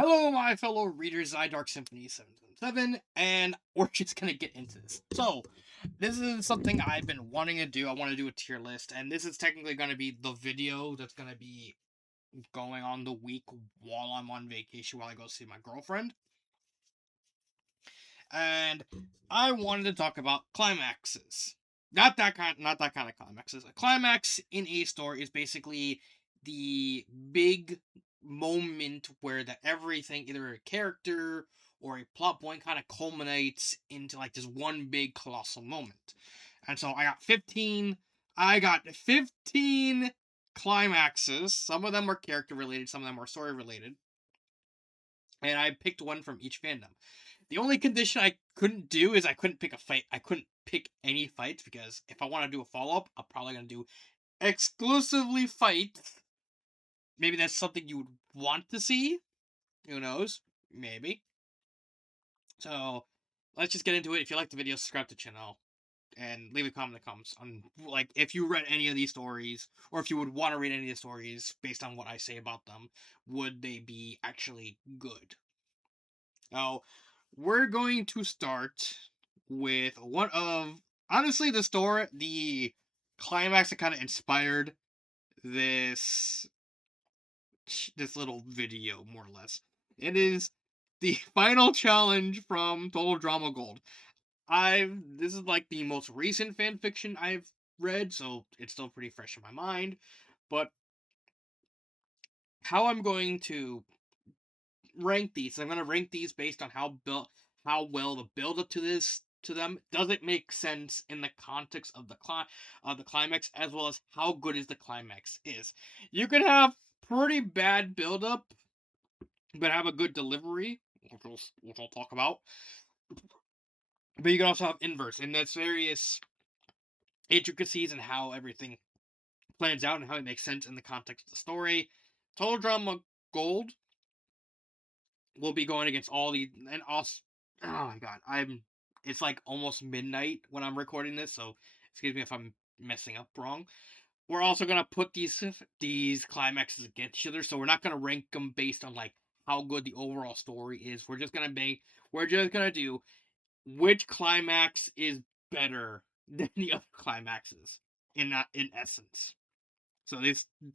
Hello, my fellow readers, Dark Symphony 777, and we're just gonna get into this. So, this is something I've been wanting to do. I want to do a tier list, and this is technically gonna be the video that's gonna be going on the week while I'm on vacation while I go see my girlfriend. And I wanted to talk about climaxes. Not that kind of climaxes. A climax in a story is basically the big moment where everything, either a character or a plot point, kind of culminates into like this one big colossal moment. And so I got 15 climaxes. Some of them were character related, some of them were story related. And I picked one from each fandom. The only condition I couldn't do is I couldn't pick a fight. I couldn't pick any fights because if I want to do a follow up, I'm probably gonna do exclusively fights. Maybe that's something you would want to see. Who knows? Maybe. So let's just get into it. If you like the video, subscribe to the channel and leave a comment in the comments on like if you read any of these stories or if you would want to read any of the stories based on what I say about them. Would they be actually good? Now, we're going to start with one of honestly the climax that kind of inspired this this little video more or less. It is the final challenge from Total Drama Gold. This is like the most recent fan fiction I've read, so it's still pretty fresh in my mind. But how I'm going to rank these. I'm going to rank these based on how well the build up to them does it make sense in the context of the climax, as well as how good is the climax is. You could have pretty bad build up, but have a good delivery, which I'll talk about. But you can also have inverse, and that's various intricacies and how everything plans out and how it makes sense in the context of the story. Total Drama Gold will be going against all the and also oh my god, it's like almost midnight when I'm recording this, so excuse me if I'm messing up wrong. We're also gonna put these climaxes against each other, so we're not gonna rank them based on like how good the overall story is. We're just gonna do which climax is better than the other climaxes in essence. So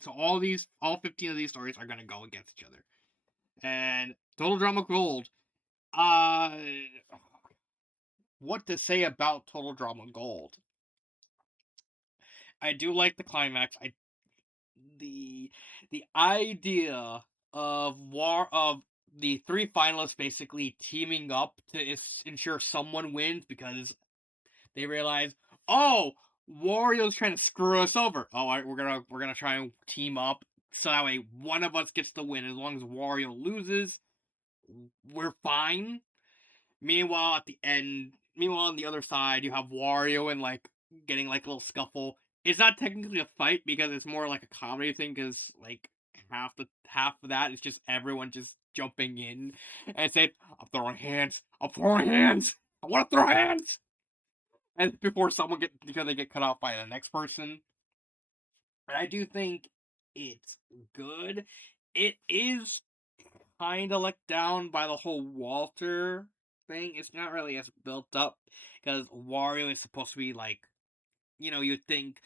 all 15 of these stories are gonna go against each other. And Total Drama Gold, uh, what to say about Total Drama Gold? I do like the climax. The the idea of the three finalists basically teaming up to ensure someone wins because they realize, oh, Wario's trying to screw us over. Oh, all right, we're gonna try and team up so that way one of us gets the win. As long as Wario loses, we're fine. Meanwhile, on the other side, you have Wario and like getting like a little scuffle. It's not technically a fight because it's more like a comedy thing. Because like half of that is just everyone just jumping in and saying, "I'm throwing hands. I'm throwing hands. I want to throw hands." And before because they get cut off by the next person. But I do think it's good. It is kind of let down by the whole Walter thing. It's not really as built up because Wario is supposed to be like, you'd think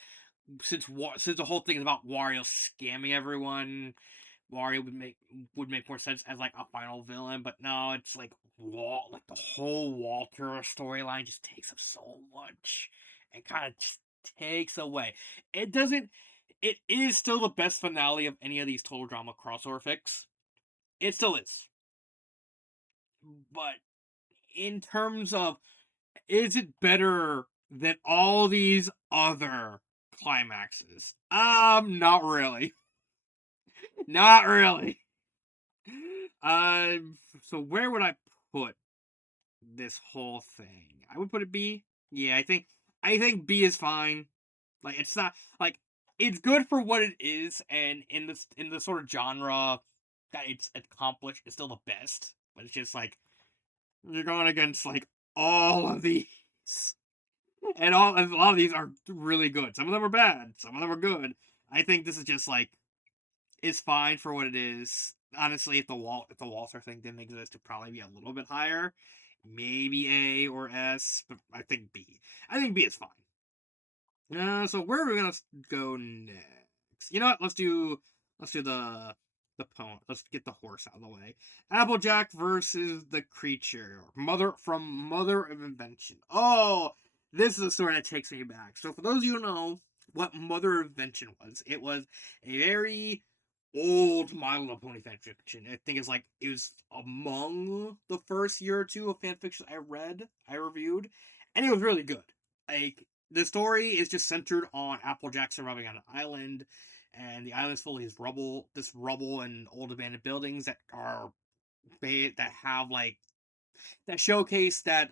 since the whole thing is about Wario scamming everyone, Wario would make more sense as like a final villain. But no, it's like like the whole Walter storyline just takes up so much and kind of just takes away. It doesn't. It is still the best finale of any of these total drama crossover fics. It still is. But in terms of, is it better than all these other climaxes? Not really. Not really. So where would I put this whole thing? I would put it B. Yeah, I think B is fine. Like it's not like it's good for what it is, and in the sort of genre that it's accomplished, it's still the best. But it's just like you're going against like all of these, and a lot of these are really good. Some of them are bad. Some of them are good. I think this is just like it's fine for what it is. honestly, if the Walter thing didn't exist, it'd probably be a little bit higher, maybe A or S, but I think B. I think B is fine. So where are we gonna go next? You know what? Let's do the pony. Let's get the horse out of the way. Applejack versus the creature. Mother of Invention. Oh, this is a story that takes me back. So for those of you who know what Mother of Invention was, it was a very old My Little Pony fan fiction. I think it was among the first year or two of fan fiction I reviewed, and it was really good. Like the story is just centered on Applejack surviving on an island, and the island's full of this rubble and old abandoned buildings that have that showcase that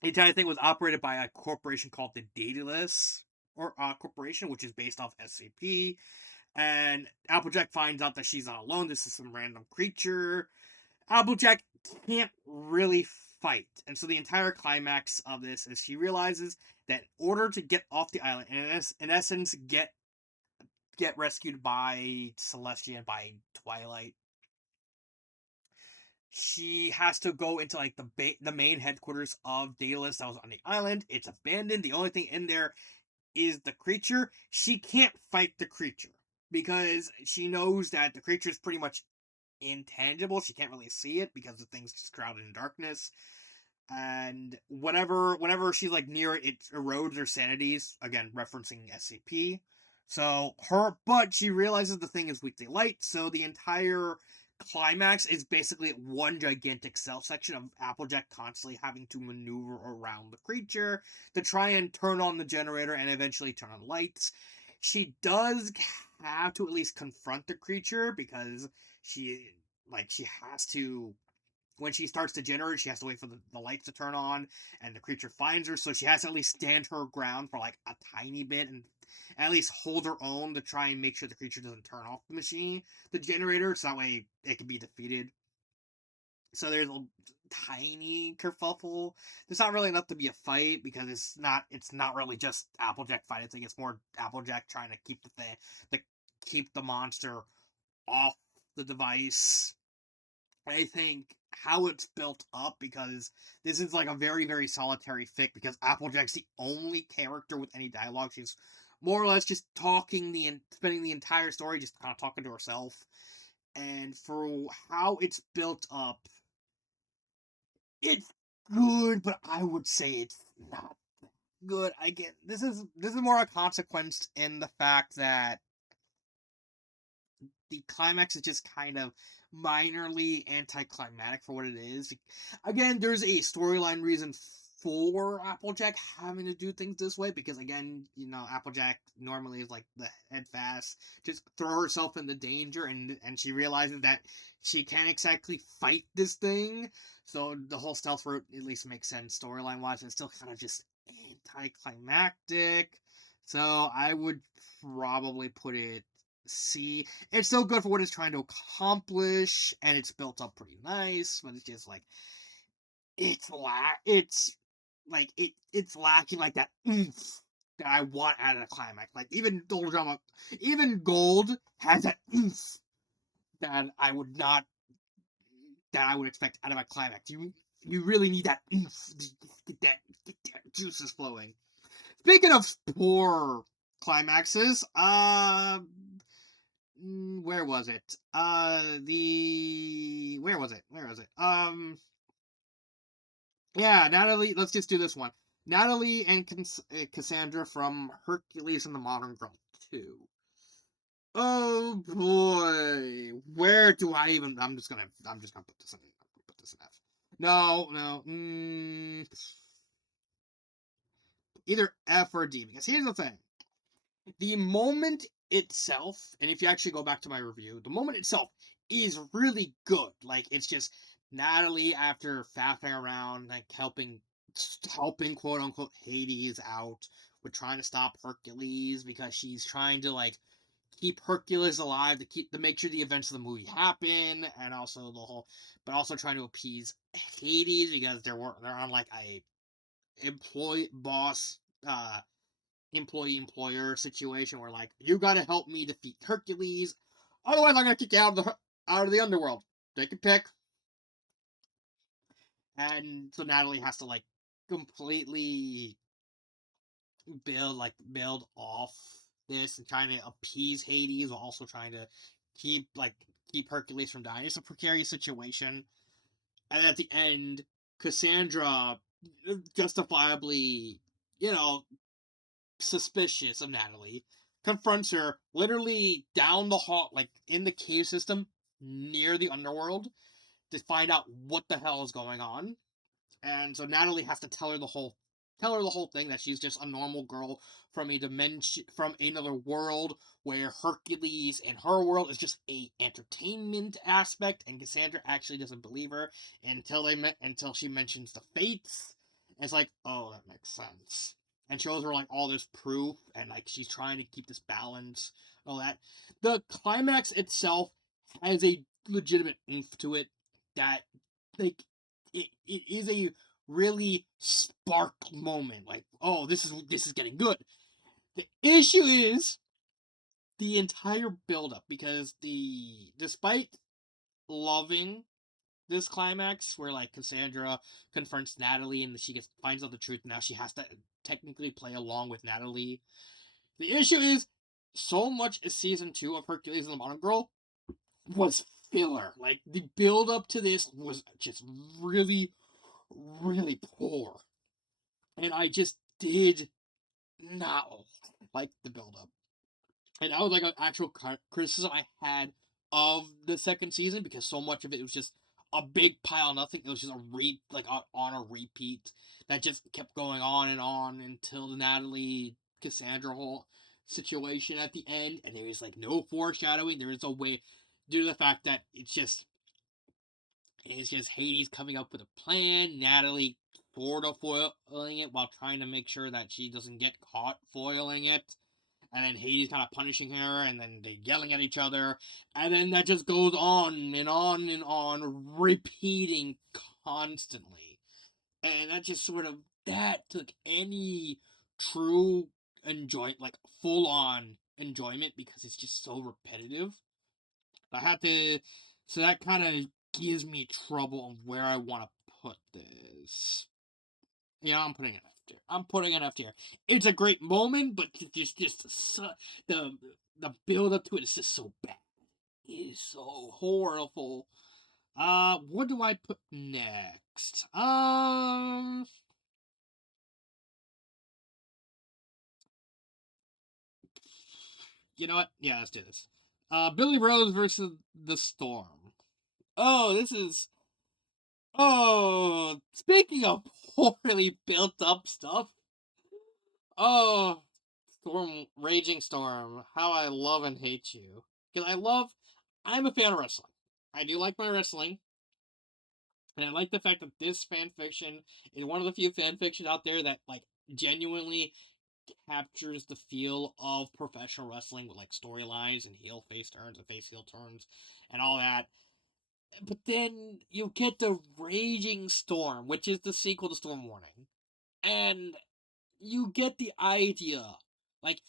the entire thing was operated by a corporation called the Daedalus or Corporation, which is based off SCP. And Applejack finds out that she's not alone. This is some random creature. Applejack can't really fight. And so the entire climax of this is he realizes that in order to get off the island, and in essence get rescued by Celestia and by Twilight, she has to go into the main headquarters of Daedalus that was on the island. It's abandoned. The only thing in there is the creature. She can't fight the creature because she knows that the creature is pretty much intangible. She can't really see it because the thing's just shrouded in darkness. And whenever she's near it, it erodes her sanities. Again, referencing SCP. But she realizes the thing is weak to light. So the entire climax is basically one gigantic cell section of Applejack constantly having to maneuver around the creature to try and turn on the generator and eventually turn on lights. She does have to at least confront the creature because she has to when she starts to generate, she has to wait for the lights to turn on, and the creature finds her, so she has to at least stand her ground for a tiny bit and at least hold her own to try and make sure the creature doesn't turn off the generator, so that way it can be defeated. So there's a tiny kerfuffle. There's not really enough to be a fight because it's not really just Applejack fighting. I think it's more Applejack trying to keep the monster off the device. I think how it's built up because this is a very, very solitary fic because Applejack's the only character with any dialogue. She's more or less just spending the entire story just kind of talking to herself. And for how it's built up, it's good, but I would say it's not good. I get this is more a consequence in the fact that the climax is just kind of minorly anticlimactic for what it is. Again, there's a storyline reason for Applejack having to do things this way because again, Applejack normally is the head fast, just throw herself into danger and she realizes that she can't exactly fight this thing. So the whole stealth route at least makes sense storyline wise. It's still kind of just anticlimactic. So I would probably put it C. It's still good for what it's trying to accomplish, and it's built up pretty nice, but it's just it's lacking that oomph that I want out of the climax. Even Gold has that oomph that I would not that I would expect out of a climax. You really need that oomph to get that juices flowing. Speaking of poor climaxes, where was it? Where was it? Where was it? Yeah, Natalie. Let's just do this one. Natalie and Cassandra from Hercules and the Modern Girl 2. Oh boy, where do I even? I'm just gonna put this in. I'm gonna put this in F. No, no. Either F or D. Because here's the thing: the moment itself, and if you actually go back to my review, the moment itself is really good. It's just Natalie after faffing around, helping quote unquote Hades out with trying to stop Hercules because she's trying to keep Hercules alive to make sure the events of the movie happen, and also but also trying to appease Hades because they're on a employee boss employee employer situation where you gotta help me defeat Hercules. Otherwise, I'm gonna kick you out of the underworld. Take a pick. And so Natalie has to like completely build off this and trying to appease Hades while also trying to keep like keep Hercules from dying. It's a precarious situation. And at the end, Cassandra justifiably, you know, suspicious of Natalie, confronts her literally down the hall, like in the cave system near the underworld, to find out what the hell is going on. And so Natalie has to tell her the whole thing, that she's just a normal girl from a dimension, from another world, where Hercules and her world is just a entertainment aspect, and Cassandra actually doesn't believe her until she mentions the fates. And it's like, oh, that makes sense. And shows her like all this proof, and like she's trying to keep this balance, all that. The climax itself has a legitimate oomph to it that, like, it is a really spark moment. Like, oh, this is getting good. The issue is the entire buildup, because despite loving this climax where like Cassandra confronts Natalie and she finds out the truth, and now she has to technically play along with Natalie. The issue is, so much of season 2 of Hercules and the Modern Girl was filler. Like, the build up to this was just really, really poor. And I just did not like the build up. And that was like an actual criticism I had of the second season, because so much of it was just a big pile of nothing. It was just on a repeat that just kept going on and on until the Natalie Cassandra whole situation at the end, and there is like no foreshadowing. There is a way, due to the fact that it's just Hades coming up with a plan, Natalie sort of foiling it while trying to make sure that she doesn't get caught foiling it, and then Hades kind of punishing her, and then they yelling at each other, and then that just goes on and on and on, repeating constantly. And that just sort of, that took any true like full on enjoyment, because it's just so repetitive. I had to, so that kind of gives me trouble on where I want to put this. Yeah, I'm putting it F tier. I'm putting it F tier. It's a great moment, but the the build up to it is just so bad. It is so horrible. What do I put next? You know what? Yeah, let's do this. Billy Rose versus the Storm. Oh, this is. Oh, speaking of poorly built up stuff. Oh, Raging Storm. How I love and hate you. Because I'm a fan of wrestling. I do like my wrestling. And I like the fact that this fan fiction is one of the few fan fiction out there that, like, genuinely captures the feel of professional wrestling with, like, storylines and heel face turns and face heel turns and all that. But then you get the Raging Storm, which is the sequel to Storm Warning. And you get the idea. Like,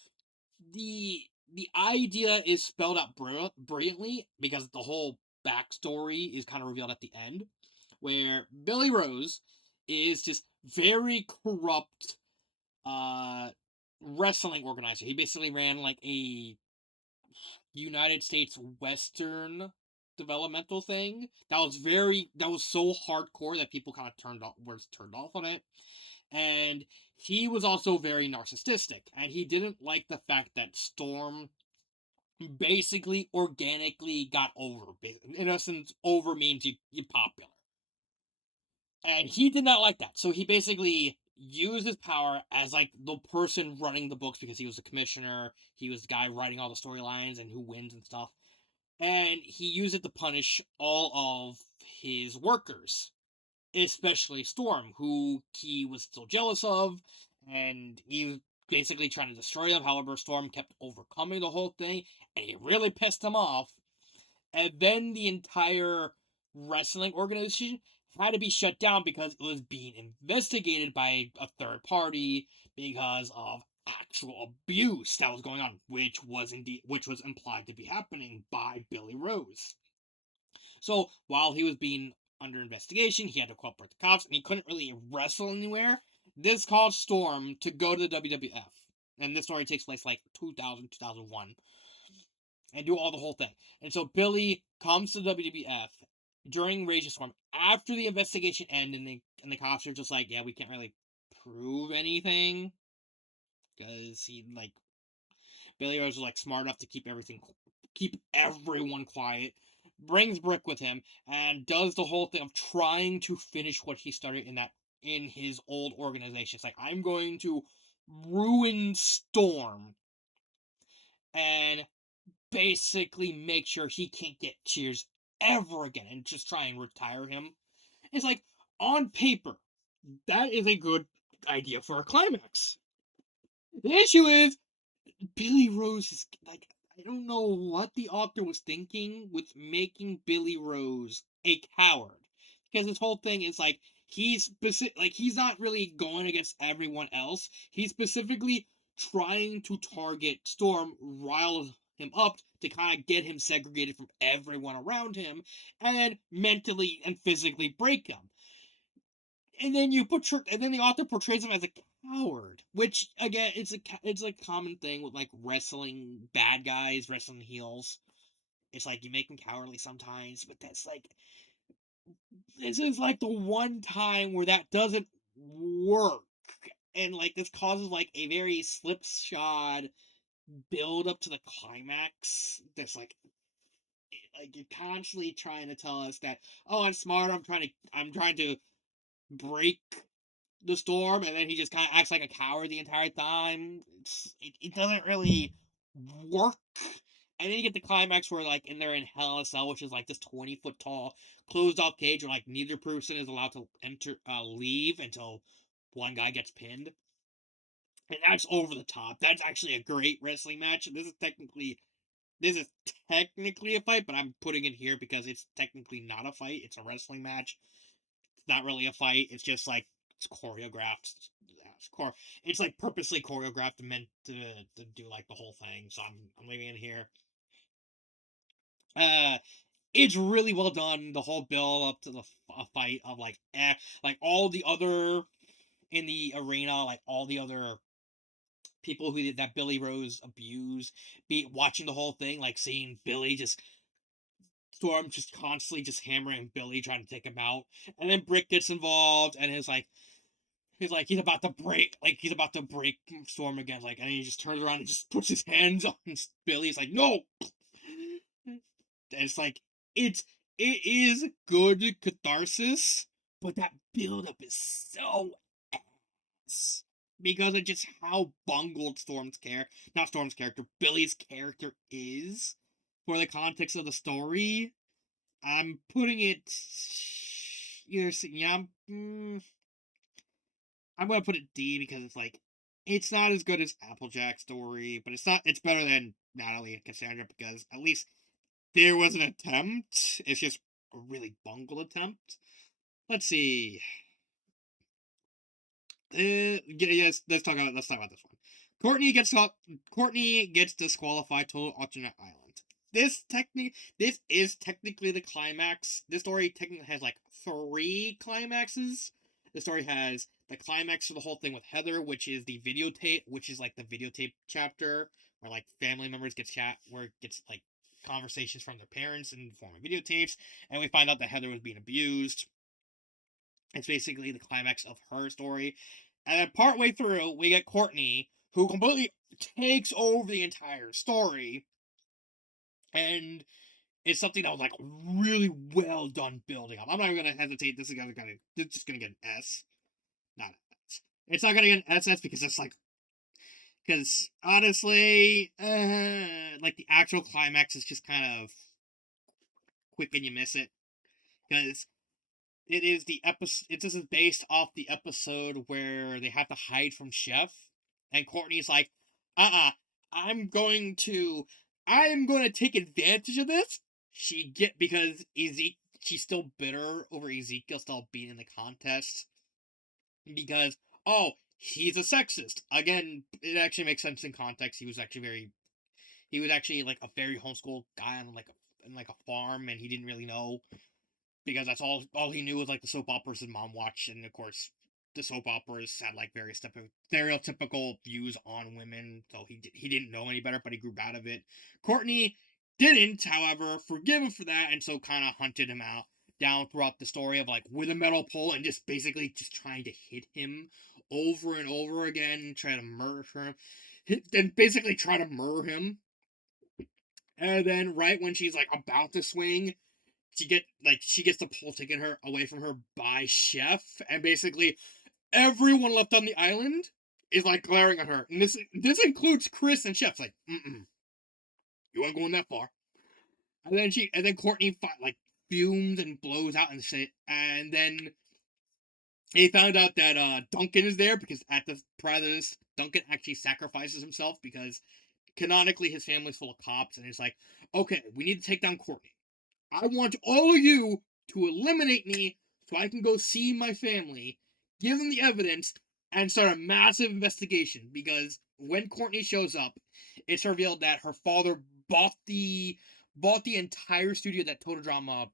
the idea is spelled out brilliantly, because the whole backstory is kind of revealed at the end, where Billy Rose is just very corrupt uh wrestling organizer. He basically ran like a United States Western developmental thing that was so hardcore that people kind of turned off on it. And he was also very narcissistic, and he didn't like the fact that Storm basically organically got over. In essence, over means you popular. And he did not like that. So he basically used his power as like the person running the books, because he was the commissioner, he was the guy writing all the storylines and who wins and stuff. And he used it to punish all of his workers, especially Storm, who he was still jealous of, and he was basically trying to destroy them. However, Storm kept overcoming the whole thing, and it really pissed him off. And then the entire wrestling organization had to be shut down because it was being investigated by a third party because of actual abuse that was going on, which was implied to be happening by Billy Rose. So while he was being under investigation, he had to cooperate with the cops, and he couldn't really wrestle anywhere. This caused Storm to go to the WWF, and this story takes place like 2000, 2001, and do all the whole thing. And so Billy comes to the WWF during Rage of Storm after the investigation ended, and the cops are just like, yeah, we can't really prove anything because Billy Rose was like smart enough to keep everyone quiet. Brings Brick with him and does the whole thing of trying to finish what he started in his old organization. It's like, I'm going to ruin Storm and basically make sure he can't get cheers ever again and just try and retire him. It's like, on paper, that is a good idea for a climax. The issue is Billy Rose is like, I don't know what the author was thinking with making Billy Rose a coward, because his whole thing is like he's not really going against everyone else. He's specifically trying to target Storm, rile him up to kind of get him segregated from everyone around him, and then mentally and physically break him. And then the author portrays him as a coward, which again, it's a common thing with like wrestling bad guys, wrestling heels. It's like you make them cowardly sometimes, but this is like the one time where that doesn't work, and like this causes like a very slipshod build up to the climax. That's like you're constantly trying to tell us that, oh, I'm smart, I'm trying to break the Storm, and then he just kind of acts like a coward the entire time. It doesn't really work. And then you get the climax where like and they're in Hell in a Cell, which is like this 20-foot tall closed off cage where like neither person is allowed to leave until one guy gets pinned. And that's over the top. That's actually a great wrestling match. This is technically a fight, but I'm putting it here because it's technically not a fight. It's a wrestling match. It's not really a fight. It's just like it's choreographed. It's like purposely choreographed and meant to do like the whole thing. So I'm leaving it here. Uh, it's really well done. The whole build up to the fight of like all the other in the arena, like all the other people who did that Billy Rose abuse, be watching the whole thing, like seeing Billy just Storm just constantly just hammering Billy, trying to take him out, and then Brick gets involved and he's about to break Storm again, like, and he just turns around and just puts his hands on Billy. He's like, no. And it's like it is good catharsis, but that buildup is so ass because of just how bungled not Storm's character, Billy's character is for the context of the story. I'm putting it either yeah. I'm gonna put it D because it's not as good as Applejack's story, but it's better than Natalie and Cassandra because at least there was an attempt. It's just a really bungled attempt. Let's see. Yes, let's talk about this one. Courtney gets disqualified. Total alternate island. This is technically the climax. This story technically has like 3 climaxes. The story has the climax for the whole thing with Heather, which is like the videotape chapter where like family members where it gets like conversations from their parents in the form of videotapes, and we find out that Heather was being abused. It's basically the climax of her story. And then partway through, we get Courtney, who completely takes over the entire story. And it's something that was like really well done building up. I'm not even gonna hesitate. It's just gonna get an S. Not an S. It's not gonna get an SS because honestly, like the actual climax is just kind of quick and you miss it. Because it is the episode. This is based off the episode where they have to hide from Chef, and Courtney's like, I'm going to, I'm going to take advantage of this. Because she's still bitter over Ezekiel still being in the contest because oh he's a sexist. Again, it actually makes sense in context. He was actually like a very homeschooled guy on like a farm, and he didn't really know because that's all he knew was like the soap operas his mom watched, and of course the soap operas had like very stereotypical views on women, so he didn't know any better, but he grew out of it. Courtney didn't, however, forgive him for that, and so kind of hunted him out down throughout the story of like with a metal pole and just basically just trying to hit him over and over again, try to murder him, and basically try to murder him. And then right when she's like about to swing, she gets the pole taken her away from her by Chef, and basically everyone left on the island is like glaring at her, and this includes Chris and Chef's like, you aren't going that far. And then Courtney like fumes and blows out and shit, and then they found out that Duncan is there because at the prior to this, Duncan actually sacrifices himself because canonically his family's full of cops, and it's like, okay, we need to take down Courtney. I want all of you to eliminate me so I can go see my family, give them the evidence, and start a massive investigation. Because when Courtney shows up, it's revealed that her father bought the entire studio that Total Drama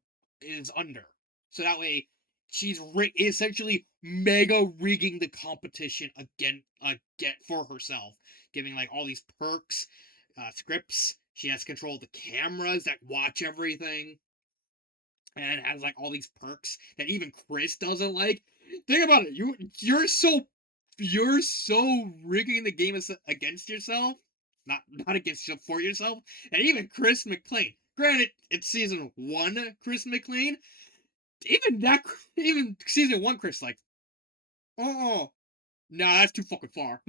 is under. So that way, she's essentially mega rigging the competition again for herself, giving like all these perks, scripts. She has control of the cameras that watch everything and has like all these perks that even Chris doesn't like. Think about it. You're so rigging the game against yourself, not against you for yourself. And even Chris McLean. Granted, it's season 1 Chris McLean. Even that even season 1 Chris like, oh no, that's too fucking far.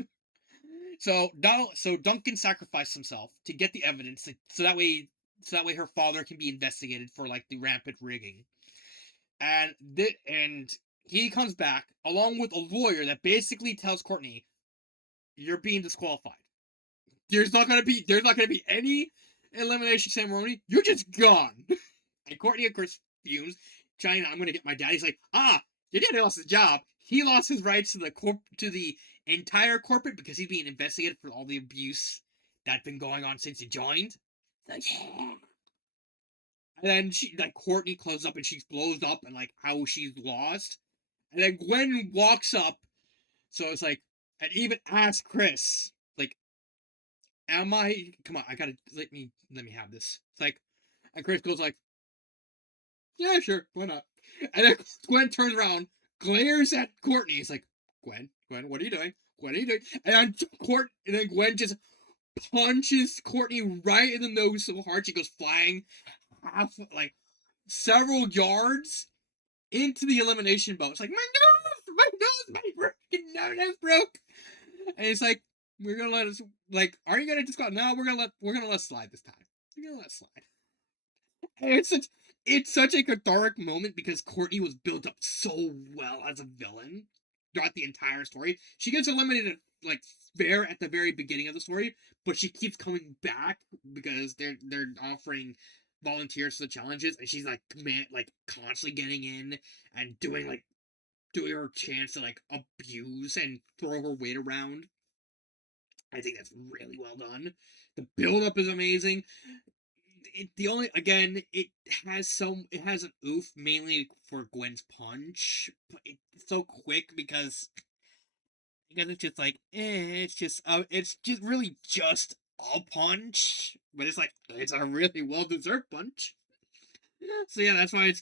So Duncan sacrificed himself to get the evidence, so that way her father can be investigated for like the rampant rigging. And he comes back along with a lawyer that basically tells Courtney, "You're being disqualified. There's not gonna be any elimination ceremony. You're just gone." And Courtney, of course, fumes. China, I'm gonna get my dad. He's like, your dad lost his job. He lost his rights to the entire corporate because he's being investigated for all the abuse that's been going on since he joined. Like, yeah. And then Courtney closes up and she blows up and like how she's lost. And then Gwen walks up, so it's like, and even asks Chris, like, "Am I? Come on, I gotta let me have this." It's like, and Chris goes like, "Yeah, sure, why not?" And then Gwen turns around, glares at Courtney. He's like, Gwen, what are you doing? What are you doing?" And then Gwen just punches Courtney right in the nose so hard she goes flying like several yards into the elimination boat. It's like, my nose broke. And it's like, we're gonna let us are you gonna just go? No, we're gonna let slide this time. We're gonna let slide. And it's such a cathartic moment because Courtney was built up so well as a villain throughout the entire story. She gets eliminated like at the very beginning of the story, but she keeps coming back because they're offering volunteers for the challenges, and she's like constantly getting in and doing her chance to like abuse and throw her weight around. I think that's really well done. The build up is amazing. The only again, it has an oof mainly for Gwen's punch, but it's so quick because it's just like it's just really just a punch, but it's like it's a really well deserved punch. So yeah, that's why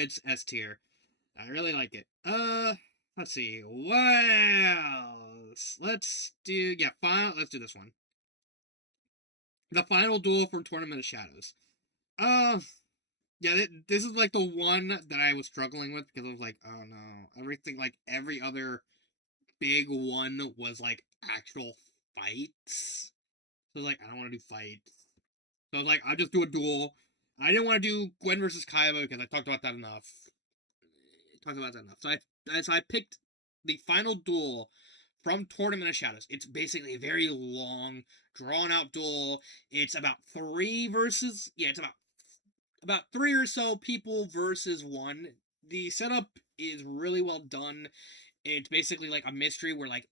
it's S tier. I really like it. Let's see. What else? Let's do this one. The final duel from Tournament of Shadows. Uh, yeah, this is like the one that I was struggling with because I was like, oh no, everything like every other big one was like actual fights. So I was like, I don't want to do fights. So I was like, I'll just do a duel. I didn't want to do Gwen versus Kaiba because I talked about that enough. So I picked the final duel from Tournament of Shadows. It's basically a very long, drawn out duel. It's about about three or so people versus one. The setup is really well done. it's basically like a mystery where like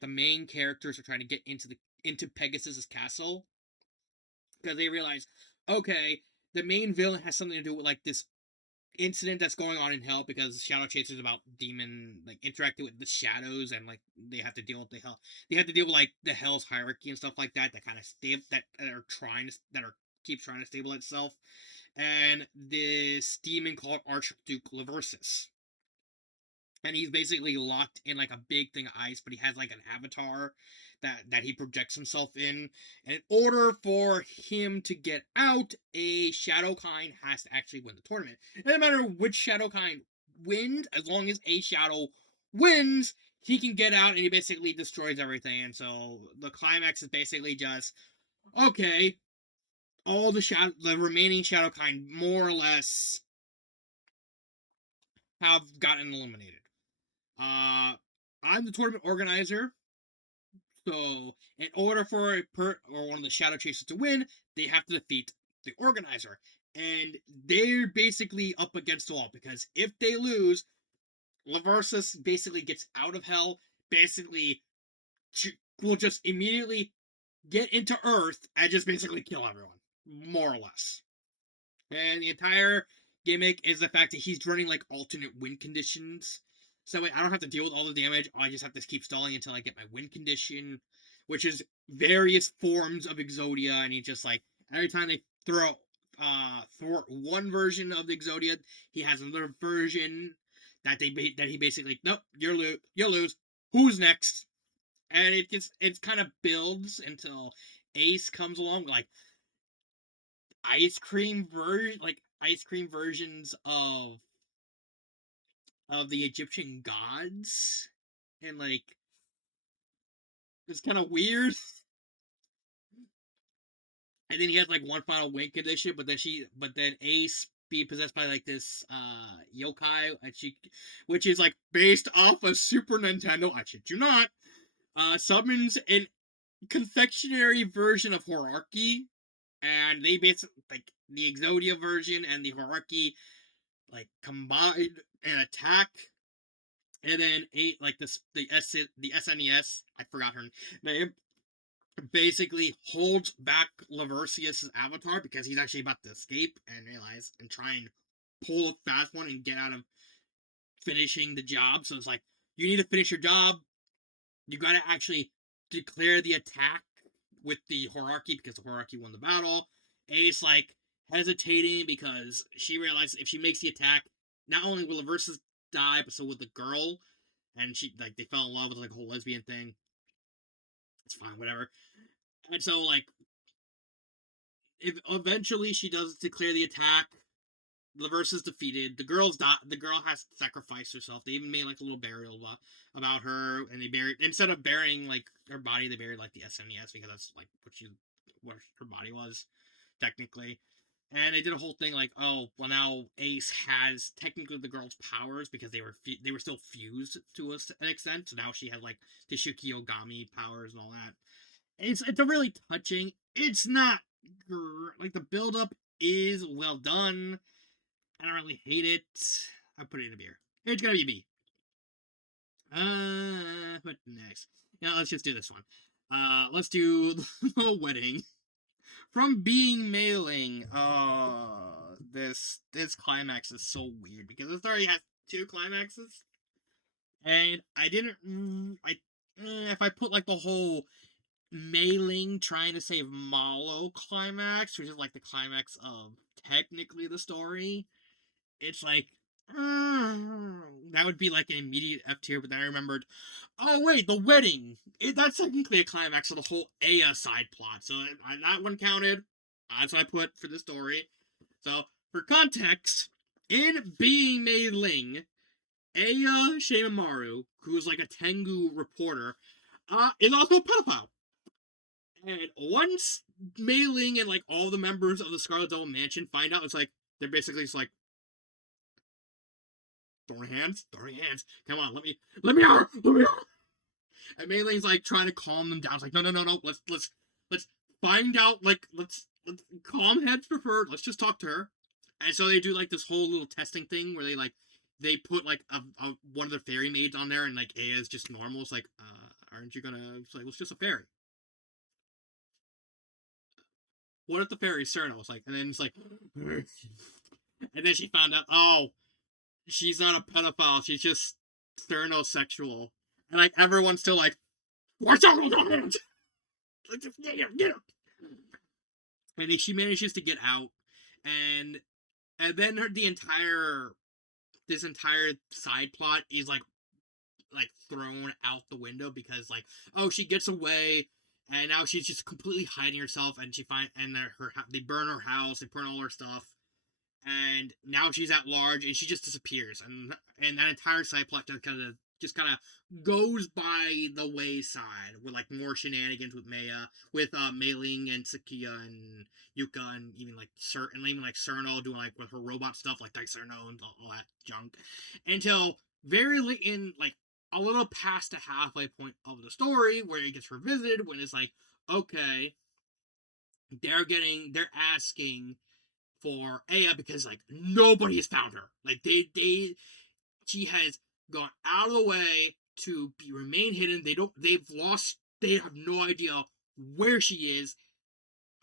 the main characters are trying to get into Pegasus's castle because they realize, okay, the main villain has something to do with like this incident that's going on in hell because Shadow Chasers about demon like interacting with the shadows and like they have to deal with the hell. They have to deal with like the hell's hierarchy and stuff like that kind of that are keeps trying to stabilize itself. And this demon called Archduke Laversus, and he's basically locked in like a big thing of ice, but he has like an avatar that he projects himself in. And in order for him to get out, a shadow kind has to actually win the tournament. It doesn't matter which shadow kind wins, as long as a shadow wins, he can get out, and he basically destroys everything. And so the climax is basically just okay, all the remaining shadow kind more or less have gotten eliminated. I'm the tournament organizer, so in order for or one of the Shadow Chasers to win, they have to defeat the organizer, and they're basically up against the wall because if they lose, Laversus basically gets out of hell. Basically, will just immediately get into Earth and just basically kill everyone, more or less. And the entire gimmick is the fact that he's running like alternate win conditions. So I don't have to deal with all the damage. I just have to keep stalling until I get my win condition, which is various forms of Exodia. And he just like every time they thwart one version of the Exodia, he has another version that he basically nope, you'll lose. Who's next? And it kind of builds until Ace comes along like ice cream versions of the Egyptian gods, and like it's kind of weird. And then he has like one final win condition, but then Ace be possessed by like this yokai, which is like based off of Super Nintendo. I shit you not. Summons an confectionery version of Horarchy, and they basically like the Exodia version and the Horarchy like combined and attack, and then like the SNES, I forgot her name, basically holds back Laversius's avatar because he's actually about to escape and realize and try and pull a fast one and get out of finishing the job. So it's like you need to finish your job. You got to actually declare the attack with the hierarchy because the hierarchy won the battle. Ace like hesitating because she realizes if she makes the attack, not only will Laversus die, but so will the girl. And she like they fell in love with like a whole lesbian thing. It's fine, whatever. And so like if eventually she does declare the attack, Laversus is defeated. The girl has to sacrifice herself. They even made like a little burial about her, and they buried instead of burying like her body, they buried like the SNES because that's like what her body was technically. And they did a whole thing like, oh, well now Ace has technically the girl's powers because they were still fused to an extent. So now she had like the Shukiyogami powers and all that. It's a really touching. It's not like the build up is well done. I don't really hate it. I put it in a beer. It's gonna be a B. What next? Yeah, let's just do this one. Let's do the wedding. From being mailing, this climax is so weird because the story has two climaxes, and I didn't. If I put like the whole mailing trying to save Malo climax, which is like the climax of technically the story, it's like that would be like an immediate F tier. But then I remembered, oh wait, the wedding. That's technically a climax of the whole Aya side plot. So that one counted. That's what I put for the story. So for context, in Being Made Ling, Aya Shimamaru, who is like a Tengu reporter, is also a pedophile. And once Mei Ling and like all the members of the Scarlet Devil Mansion find out, it's like they're basically just like throwing hands. Come on, let me out. And Mei Ling's like trying to calm them down. It's like no. Let's find out. Like let's calm heads preferred. Let's just talk to her. And so they do like this whole little testing thing where they put like a one of the fairy maids on there, and like Aya's just normal. It's like, aren't you gonna? It's like, well, it's just a fairy. What if the fairy Cerno? It's like, and then it's like, and then she found out, oh, she's not a pedophile. She's just sternosexual. And like everyone's still like, what's up with it? Like, just get up. And then she manages to get out, and then the entire this entire side plot is like thrown out the window because like, oh, she gets away. And now she's just completely hiding herself, and they burn her house, they burn all her stuff, and now she's at large, and she just disappears, and that entire side plot just kind of goes by the wayside with like more shenanigans with Mei Ling and Sakia and Yuka, and even like Cerno doing like with her robot stuff like Dicerno and all that junk, until very late in like a little past the halfway point of the story where it gets revisited when it's like, okay, they're asking for Aya because like nobody has found her. Like she has gone out of the way to remain hidden. They have no idea where she is,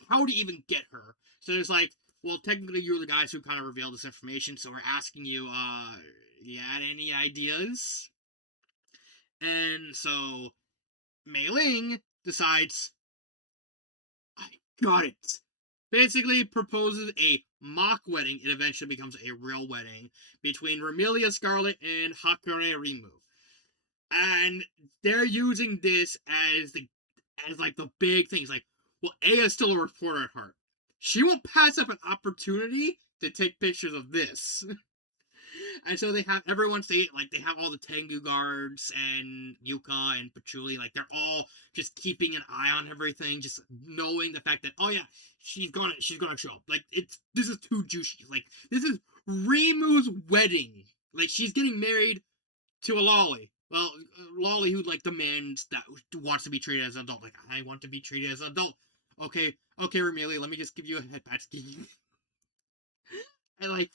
how to even get her. So there's like, well, technically you're the guys who kind of revealed this information, so we're asking you, you had any ideas? And so Mei Ling decides, I got it. Basically proposes a mock wedding. It eventually becomes a real wedding between Remelia Scarlet and Hakare Rimu. And they're using this as like the big things. Like, well, Aya's still a reporter at heart. She won't pass up an opportunity to take pictures of this. And so they have everyone stay, like they have all the Tengu guards and Yuka and Patchouli, like they're all just keeping an eye on everything, just knowing the fact that, oh yeah, she's gonna show up. Like this is too juicy. Like this is Rimu's wedding. Like she's getting married to a lolly. Well, lolly who like demands that wants to be treated as an adult. Like I want to be treated as an adult. Okay, Ramelia, let me just give you a head pat. And like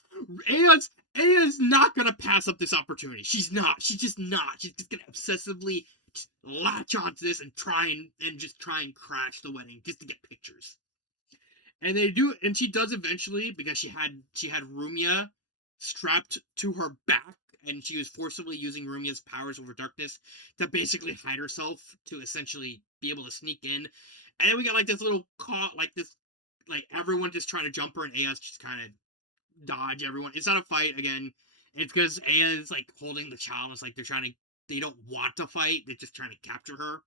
Aya's not gonna pass up this opportunity. She's not. She's just not. She's just gonna obsessively just latch onto this and try and crash the wedding just to get pictures. And they do, and she does eventually because she had Rumia strapped to her back, and she was forcibly using Rumia's powers over darkness to basically hide herself to essentially be able to sneak in. And then we got like this little caught like this like everyone just trying to jump her, and Aya's just kind of dodge everyone. It's not a fight again. It's because Aya is like holding the child. It's like they don't want to fight. They're just trying to capture her.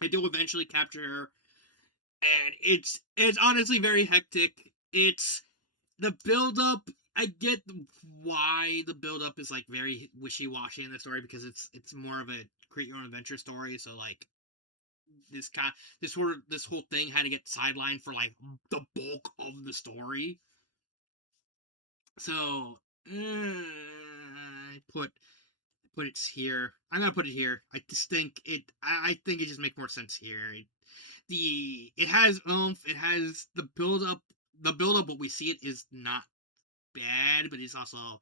They do eventually capture her, and it's honestly very hectic. It's the build up. I get why the build up is like very wishy washy in the story because it's more of a create your own adventure story. So like this whole thing had to get sidelined for like the bulk of the story. So put it here. I'm gonna put it here. I just think it. I think it just makes more sense here. It has oomph. It has the build up. The build up, what we see it is not bad, but it's also.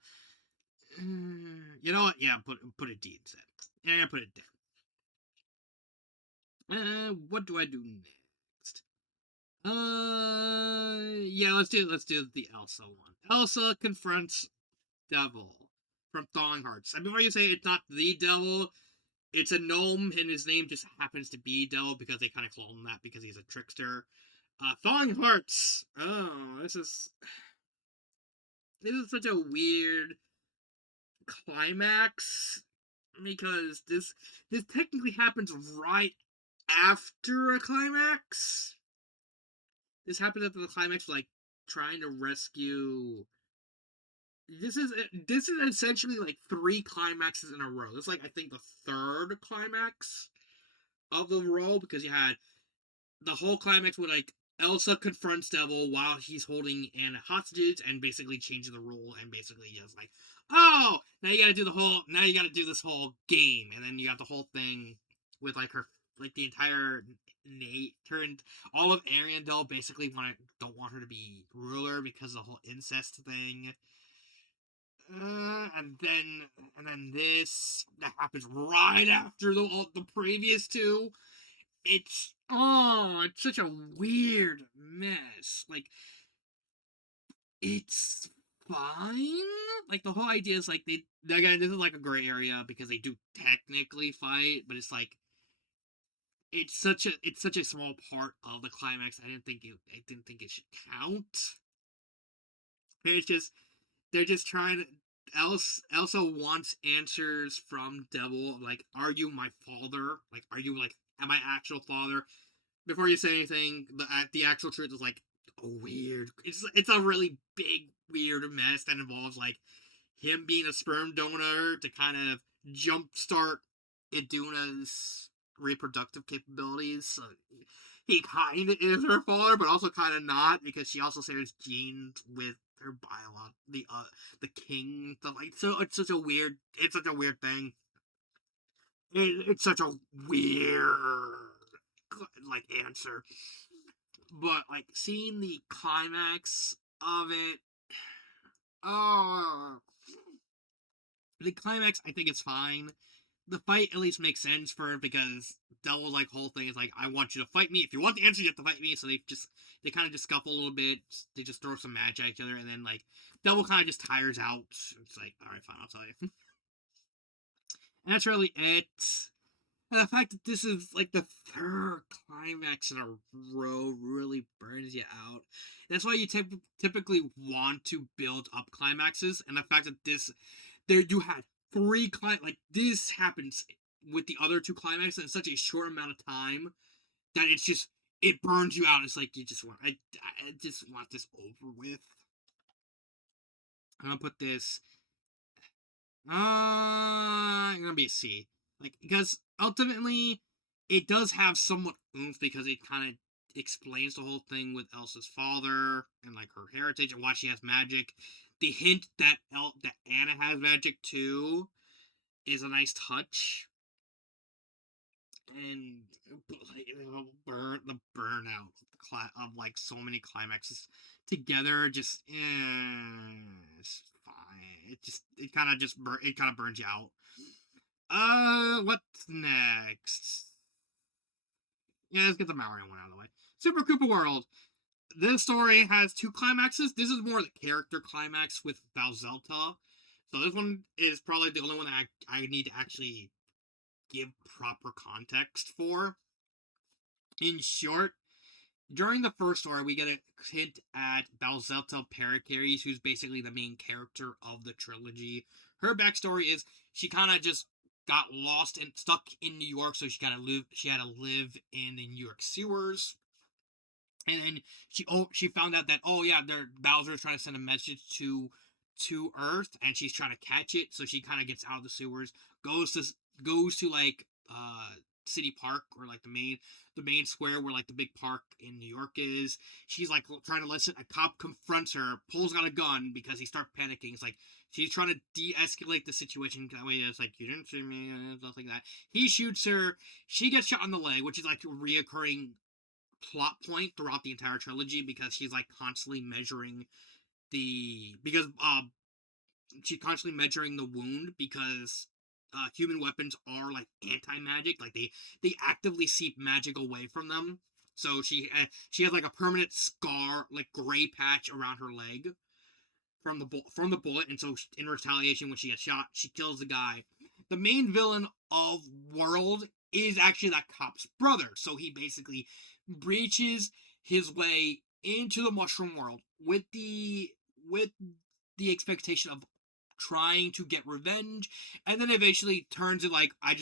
You know what? Yeah, put it D instead. Yeah, put it down. What do I do next? Yeah, let's do the Elsa one. Elsa confronts Devil from Thawing Hearts. And before you say it's not the Devil, it's a gnome, and his name just happens to be Devil because they kind of call him that because he's a trickster. Thawing Hearts. Oh, this is such a weird climax because this technically happens right after a climax. This happens after the climax, like trying to rescue. This is essentially like three climaxes in a row. This is like I think the third climax of the row because you had the whole climax where like Elsa confronts Devil while he's holding Anna hostage and basically changes the rule and basically just like, oh, now you gotta do this whole game, and then you got the whole thing with like her like the entire Nate turned all of Ariandel basically don't want her to be ruler because of the whole incest thing. and then this that happens right after the previous two. It's such a weird mess. Like, it's fine. Like, the whole idea is like again, this is like a gray area because they do technically fight, but it's like it's such a small part of the climax. I didn't think it should count. It's just they're just trying to. Elsa wants answers from Devil. Like, are you my father? Like, are you like, am I actual father? Before you say anything, the actual truth is like a weird. It's a really big weird mess that involves like him being a sperm donor to kind of jumpstart Iduna's reproductive capabilities. So he kind of is her father, but also kind of not because she also shares genes with her the king. So like, so it's such a weird thing. It's such a weird like answer, but like seeing the climax of it, oh, the climax I think it's fine. The fight at least makes sense for it because Devil's like whole thing is like, I want you to fight me. If you want the answer, you have to fight me. So they kind of just scuffle a little bit. They just throw some magic at each other, and then like Devil kind of just tires out. It's like, all right, fine, I'll tell you. And that's really it. And the fact that this is like the third climax in a row really burns you out. That's why you typically want to build up climaxes, and the fact that there you had three like this happens with the other two climaxes in such a short amount of time that it burns you out. It's like you just want I just want this over with. I'm gonna put this. I'm gonna be a C. Like, because ultimately, it does have somewhat oomph because it kind of explains the whole thing with Elsa's father and like her heritage and why she has magic. The hint that Anna has magic too is a nice touch, and like the burnout of like so many climaxes together just it's fine. It kind of burns you out. What's next? Yeah, let's get the Mario one out of the way. Super Koopa World. This story has two climaxes. This is more the character climax with Bowselta. So this one is probably the only one that I need to actually give proper context for. In short, during the first story, we get a hint at Bowselta Paracaries, who's basically the main character of the trilogy. Her backstory is she kind of just got lost and stuck in New York, so she had to live in the New York sewers. And then she found out that, oh yeah, Bowser's trying to send a message to Earth, and she's trying to catch it. So she kind of gets out of the sewers, goes to like City Park, or like the main square where like the big park in New York is. She's like trying to listen. A cop confronts her, pulls out a gun because he starts panicking. It's like she's trying to de-escalate the situation. That way, it's like, you didn't see me, and stuff like that. He shoots her. She gets shot in the leg, which is like a reoccurring plot point throughout the entire trilogy because she's like constantly measuring she's constantly measuring the wound because human weapons are like anti-magic, like they actively seep magic away from them. So she has like a permanent scar, like gray patch around her leg from the bullet, and so in retaliation, when she gets shot, she kills the guy. The main villain of World is actually that cop's brother, so he basically breaches his way into the mushroom world with the expectation of trying to get revenge, and then eventually turns it like, I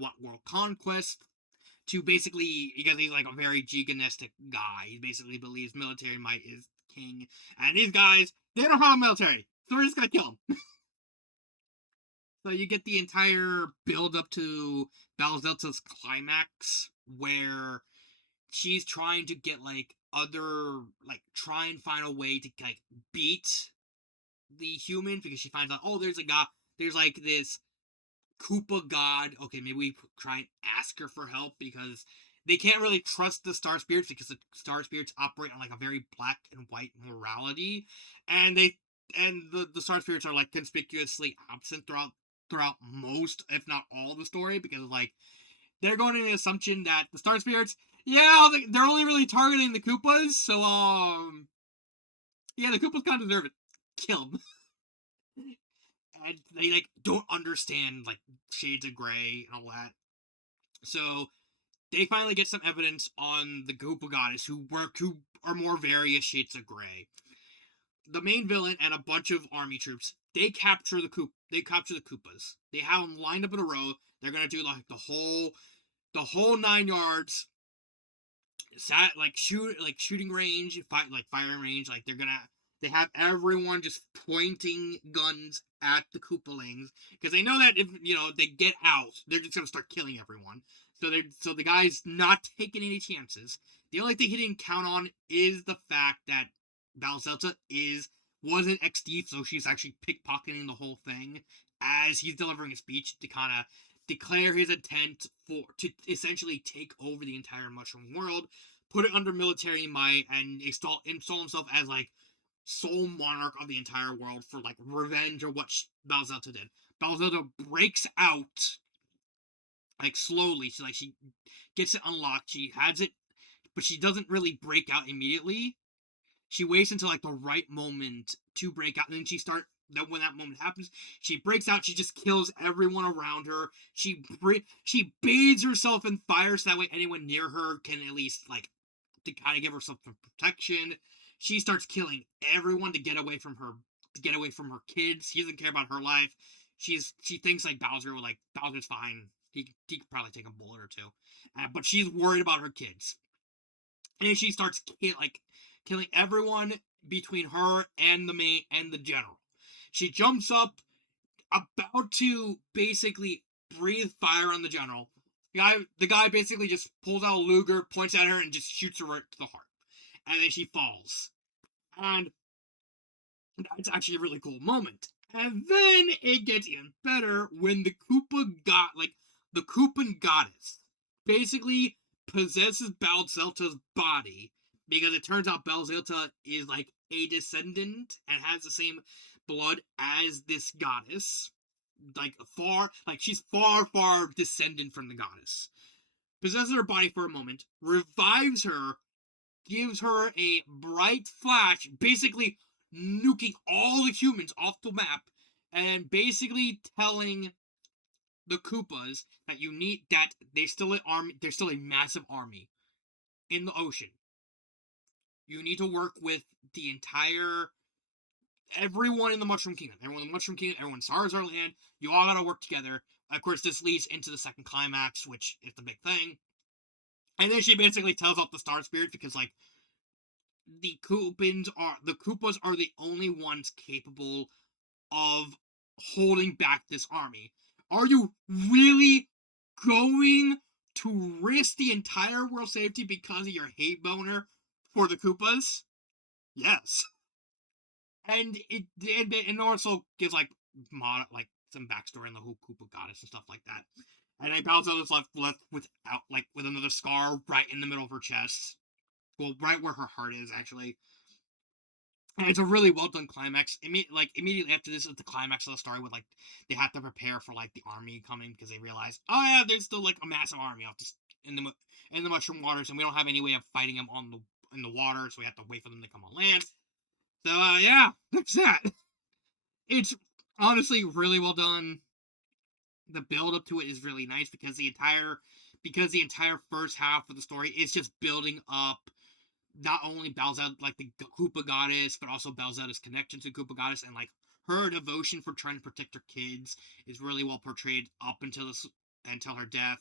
want world conquest, to basically, because he's like a very jigonistic guy. He basically believes military might is king, and these guys, they don't have a military, so we're just gonna kill him. So you get the entire build up to Bowselta's climax, where she's trying to get like try and find a way to like beat the humans, because she finds out, oh, there's a guy, there's like this Koopa god. Okay, maybe we try and ask her for help, because they can't really trust the Star Spirits because the Star Spirits operate on like a very black and white morality, and the Star Spirits are like conspicuously absent throughout most, if not all, of the story, because like they're going in the assumption that the Star Spirits, yeah, they're only really targeting the Koopas, so yeah, the Koopas kind of deserve it. Kill them. And they like don't understand like shades of gray and all that. So they finally get some evidence on the Koopa goddess who are more various shades of gray. The main villain and a bunch of army troops, they capture the Koopas. They have them lined up in a row. They're gonna do like the whole 9 yards. Shooting range, firing range. Like they have everyone just pointing guns at the Koopalings because they know that if they get out, they're just gonna start killing everyone. So the guy's not taking any chances. The only thing he didn't count on is the fact that Balzelta was an ex thief, so she's actually pickpocketing the whole thing as he's delivering a speech to kind of declare his intent to essentially take over the entire mushroom world, put it under military might, and install himself as like sole monarch of the entire world for like revenge of what Balzelta did. Balzelta breaks out like slowly. She gets it unlocked. She has it, but she doesn't really break out immediately. She waits until like the right moment to break out, and then then when that moment happens, she breaks out. She just kills everyone around her. She bathes herself in fire so that way anyone near her can at least like to kind of give herself some protection. She starts killing everyone to get away from her kids. She doesn't care about her life. She thinks like Bowser's fine. He could probably take a bullet or two, but she's worried about her kids, and she starts killing everyone between her and the general. She jumps up, about to basically breathe fire on the general. The guy basically just pulls out a Luger, points at her, and just shoots her right to the heart. And then she falls. And that's actually a really cool moment. And then it gets even better when the Koopan goddess basically possesses Balzelta's body, because it turns out Balzelta is like a descendant and has the same blood as this goddess. She's far descendant from the goddess. Possesses her body for a moment, revives her, gives her a bright flash, basically nuking all the humans off the map, and basically telling the Koopas that there's still a massive army in the ocean. You need to work with the entire everyone in the Mushroom Kingdom. Everyone in the Mushroom Kingdom, everyone in Charizard Land, you all gotta work together. Of course, this leads into the second climax, which is the big thing. And then she basically tells off the Star Spirit because like the Koopas are the only ones capable of holding back this army. Are you really going to risk the entire world's safety because of your hate boner for the Koopas? Yes. And also gives like some backstory on the whole Koopa goddess and stuff like that. And then Bowser's left with another scar right in the middle of her chest. Well, right where her heart is, actually. And it's a really well done climax. Immediately after this is the climax of the story with like they have to prepare for like the army coming because they realize, oh yeah, there's still like a massive army out this in the mushroom waters, and we don't have any way of fighting them in the water, so we have to wait for them to come on land. So yeah, that's that. It's honestly really well done. The build up to it is really nice because the entire first half of the story is just building up not only Balzelta, like the Koopa goddess, but also Balzelta's connection to Koopa goddess, and like her devotion for trying to protect her kids is really well portrayed up until her death.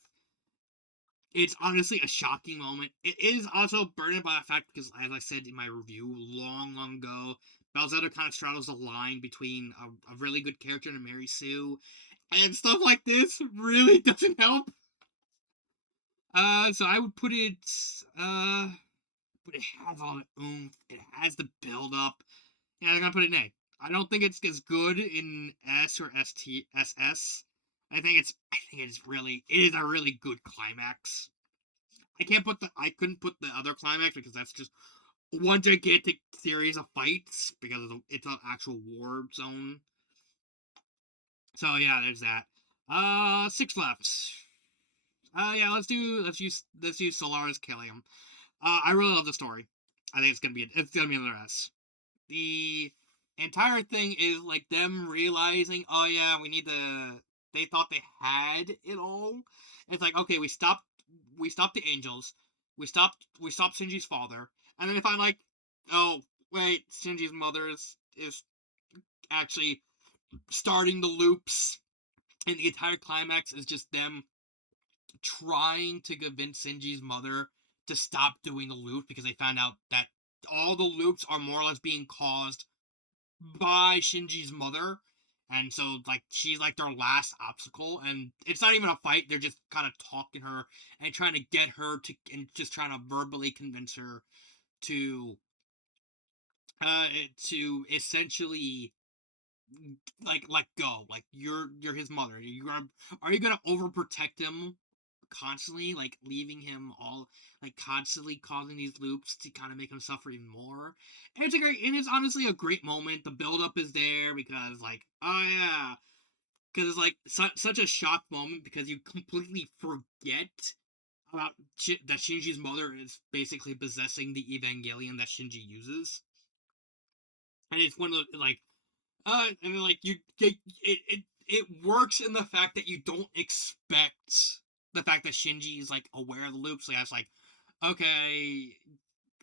It's honestly a shocking moment. It is also burdened by the fact because, as I said in my review long ago, Balzelta kind of straddles the line between a really good character and Mary Sue, and stuff like this really doesn't help. So I would put it. But it has all the oomph. It has the build up. Yeah, I'm gonna put it in A. I don't think it's as good in S or SS. I think it is a really good climax. I couldn't put the other climax because that's just one gigantic series of fights because it's an actual war zone. So yeah, there's that. Six left. Yeah, let's use Solaris Killium. I really love the story. I think it's gonna be another S. The entire thing is like them realizing, oh yeah, we need to. They thought they had it all. It's like, okay, we stopped the angels, we stopped Shinji's father, and then they find like, oh wait, Shinji's mother is actually starting the loops, and the entire climax is just them trying to convince Shinji's mother to stop doing the loops because they found out that all the loops are more or less being caused by Shinji's mother. And so, like, she's like their last obstacle, and it's not even a fight. They're just kind of talking her and trying to get her to, and just trying to verbally convince her to, uh, to essentially like let go. Like you're his mother. Are you gonna overprotect him constantly, like leaving him all like constantly causing these loops to kind of make him suffer even more? And it's honestly a great moment. The build up is there because like, oh yeah, because it's like such a shock moment because you completely forget about that Shinji's mother is basically possessing the Evangelion that Shinji uses, and it's one of the like and then like it works in the fact that you don't expect the fact that Shinji is like aware of the loops. Like I was like, okay,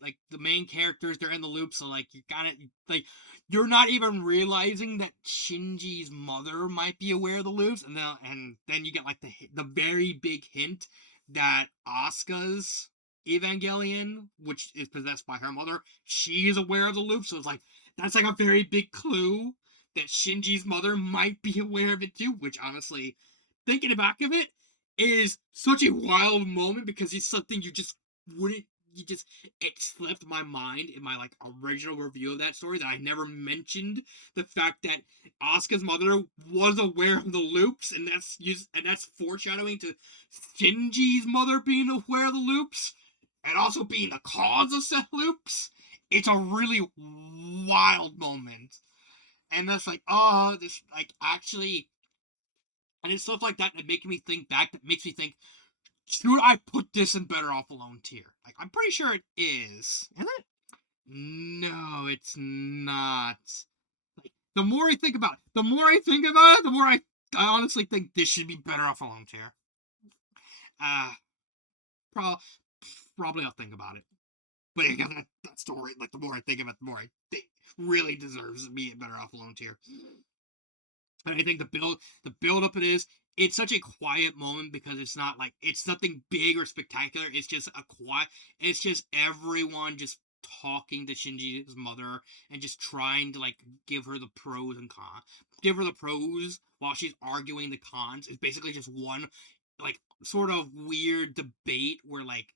like the main characters they're in the loop, so like you kind of like you're not even realizing that Shinji's mother might be aware of the loops, and then you get like the very big hint that Asuka's Evangelion, which is possessed by her mother, she is aware of the loop. So it's like that's like a very big clue that Shinji's mother might be aware of it too. Which honestly, thinking back of it, is such a wild moment because it's something wouldn't you just it slipped my mind in my like original review of that story that I never mentioned the fact that Asuka's mother was aware of the loops, and that's foreshadowing to Shinji's mother being aware of the loops and also being the cause of said loops. It's a really wild moment, and that's like, oh, this like actually, and it's stuff like that that makes me think back. That makes me think, should I put this in Better Off Alone tier? Like, I'm pretty sure it is. Is it? No, it's not. Like, the more I honestly think this should be Better Off Alone tier. Uh, pro- Probably I'll think about it. But yeah, that story, like, the more I think of it, the more I think really deserves to be a Better Off Alone tier. And I think the build up it's such a quiet moment because it's not like it's nothing big or spectacular. It's just everyone just talking to Shinji's mother and just trying to like give her the pros and cons. Give her the pros while she's arguing the cons. It's basically just one like sort of weird debate where like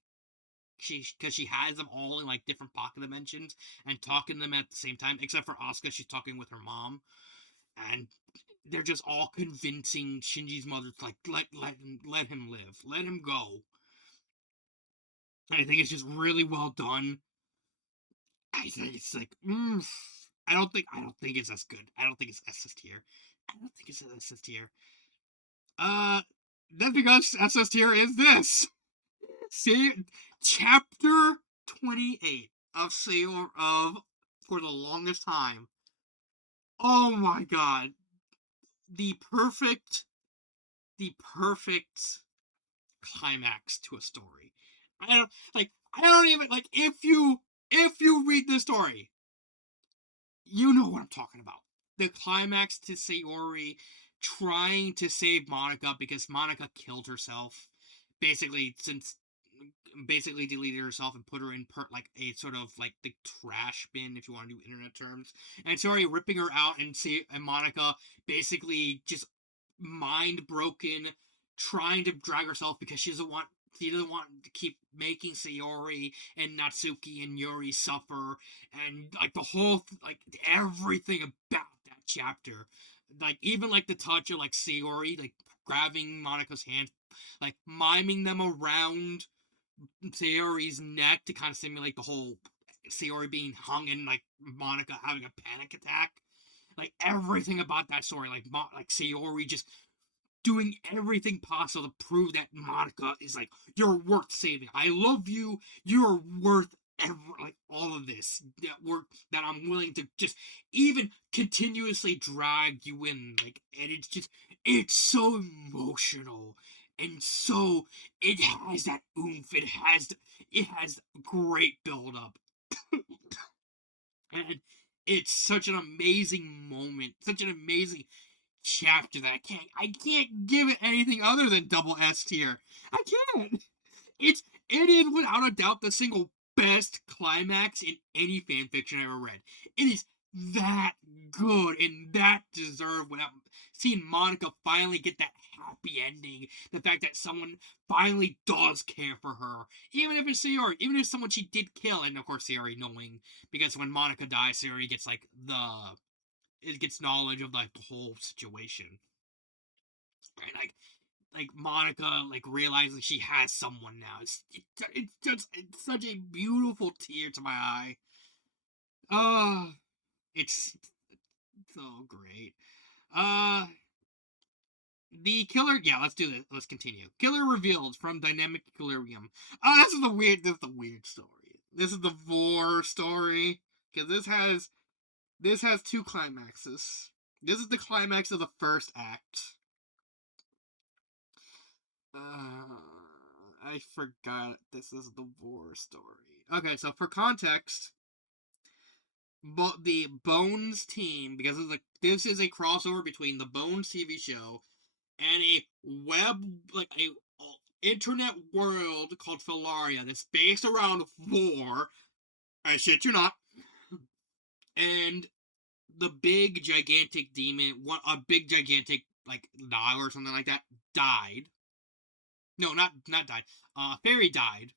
because she has them all in like different pocket dimensions and talking to them at the same time, except for Asuka, she's talking with her mom, and they're just all convincing Shinji's mother to like let him live, let him go. And I think it's just really well done. I think it's like, I don't think it's as good. I don't think it's SS tier. I don't think it's SS tier. Uh, that's because SS tier is this. See, chapter 28 of Sailor of For the Longest Time. Oh my god, the perfect, the perfect climax to a story. I don't like. I don't even like if you read the story, you know what I'm talking about. The climax to Sayori trying to save Monica because Monica killed herself, basically since basically deleted herself and put her in like a sort of like the trash bin if you want to do internet terms, and Sayori ripping her out and Monica basically just mind broken, trying to drag herself because she doesn't want to keep making Sayori and Natsuki and Yuri suffer, and like the whole like everything about that chapter, like even like the touch of like Sayori like grabbing Monica's hands, like miming them around Sayori's neck to kind of simulate the whole Sayori being hung and like Monica having a panic attack. Like everything about that story, like Sayori just doing everything possible to prove that Monica is like, you're worth saving. I love you. You're worth like all of this that I'm willing to just even continuously drag you in. Like, and it's so emotional and so it has that oomph. It has great build up. And it's such an amazing moment, such an amazing chapter that I can't give it anything other than double S tier. I can't. It is without a doubt the single best climax in any fan fiction I ever read. It is that good and that deserved without seeing Monica finally get that happy ending. The fact that someone finally does care for her. Even if it's Sayori, even if it's someone she did kill, and of course Sayori knowing because when Monica dies, Sayori gets like it gets knowledge of like the whole situation. And like Monica like realizing she has someone now. It's such a beautiful tear to my eye. Oh, it's so great. Uh the killer, yeah, let's do this. Let's continue. Killer revealed from Dynamic Delirium. Oh, this is the weird story. This is the Vor story. Because this has two climaxes. This is the climax of the first act. I forgot this is the war story. Okay, so for context, but the Bones team, because this is a crossover between the Bones TV show and a internet world called Filaria that's based around war. I shit you not. And the big gigantic demon, a big gigantic like Nile or something like that, died. No, not died. Fairy died,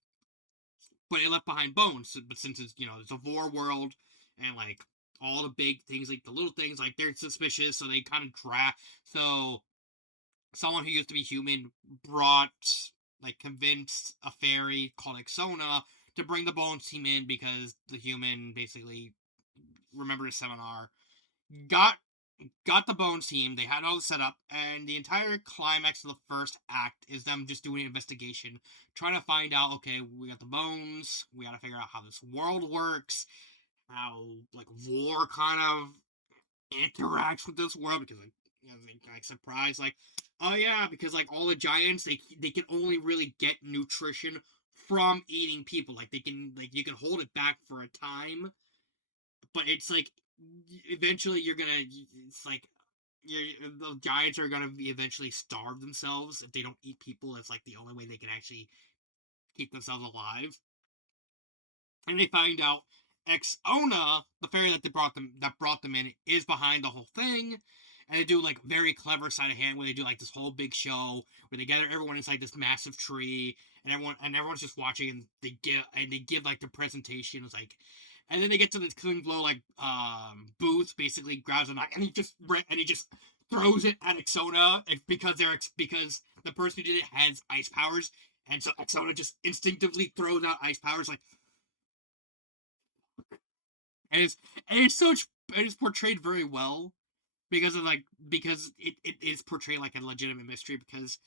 but it left behind bones. But since it's a war world, and like all the big things, like the little things, like they're suspicious, so they kind of draft. So someone who used to be human convinced a fairy called Exona to bring the bones team in because the human basically remembered a seminar, got got the Bones team. They had all the setup, and the entire climax of the first act is them just doing an investigation, trying to find out. Okay, we got the Bones. We got to figure out how this world works, how like war kind of interacts with this world because like surprise like oh yeah because like all the giants they can only really get nutrition from eating people like they can like you can hold it back for a time but it's like eventually you're gonna it's like the giants are gonna eventually starve themselves if they don't eat people. It's like the only way they can actually keep themselves alive. And they find out Exona, the fairy that brought them in, is behind the whole thing. And they do like very clever sleight of hand where they do like this whole big show where they gather everyone inside this massive tree and everyone's just watching and they give like the presentation. It's like and then they get to the Killing Blow booth, basically grabs a knife and he just throws it at Exona because the person who did it has ice powers, and so Exona just instinctively throws out ice powers like and it's portrayed very well because it is portrayed like a legitimate mystery because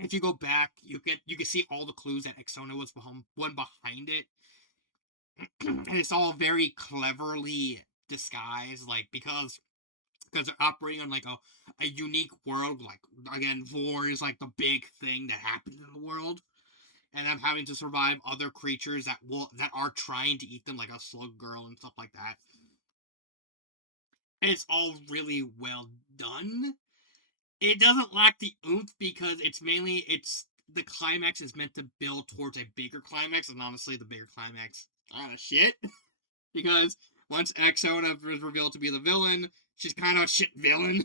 if you go back you can see all the clues that Exona was one behind it and it's all very cleverly disguised like because they're operating on like a unique world like again war is like the big thing that happens in the world and them having to survive other creatures that are trying to eat them like a slug girl and stuff like that. And it's all really well done. It doesn't lack the oomph because it's the climax is meant to build towards a bigger climax, and honestly, the bigger climax kind of shit because once Exona is revealed to be the villain, she's kind of a shit villain.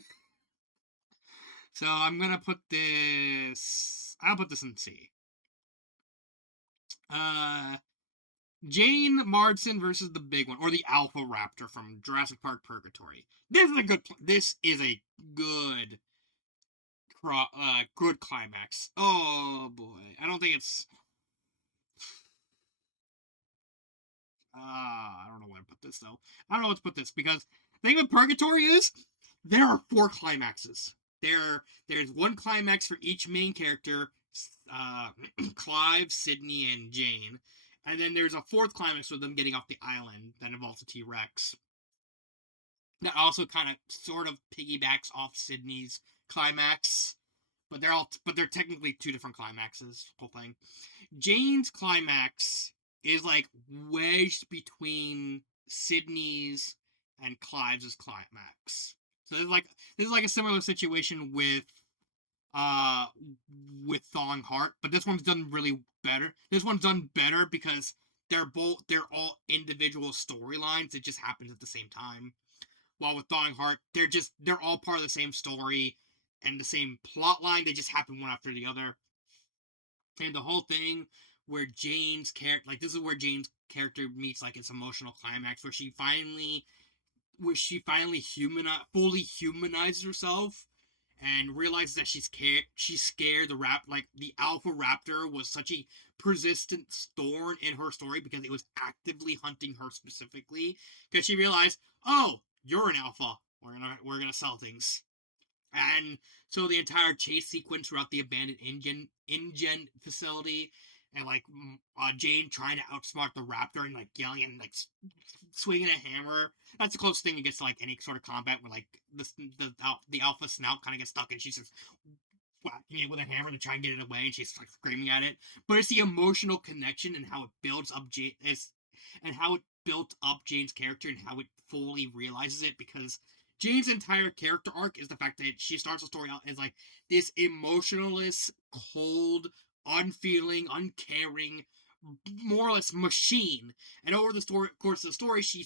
So I'm gonna put this. I'll put this in C. Uh, Jane Marsden versus the big one, or the Alpha Raptor from Jurassic Park Purgatory. This is a good climax. Oh boy, I don't think it's. I don't know where to put this though. I don't know what to put this because the thing with Purgatory is there are 4 climaxes. There's one climax for each main character, uh, Clive, Sydney, and Jane, and then there's a 4th climax with them getting off the island that involves a T-Rex. That also kind of sort of piggybacks off Sydney's climax, but they're technically 2 different climaxes. Whole thing. Jane's climax is like wedged between Sydney's and Clive's climax. So this is like a similar situation uh with Thawing Heart, but this one's done really better. This one's done better because they're all individual storylines. It just happens at the same time. While with Thawing Heart, they're all part of the same story and the same plot line. They just happen one after the other. And the whole thing where Jane's character, like this is where Jane's character meets like its emotional climax, where she finally fully humanizes herself and realizes that she's scared. The alpha raptor was such a persistent thorn in her story because it was actively hunting her specifically, because she realized, oh, you're an alpha, we're gonna sell things. And so the entire chase sequence throughout the abandoned InGen facility, and like Jane trying to outsmart the raptor and like yelling and like swinging a hammer. That's the closest thing it gets to like any sort of combat where like the alpha snout kind of gets stuck and she's just whacking it with a hammer to try and get it away, and she's like screaming at it. But it's the emotional connection and how it builds up and how it built up Jane's character and how it fully realizes it, because Jane's entire character arc is the fact that she starts the story out as like this emotionless, cold, unfeeling, uncaring, more or less machine. And over the course of the story, she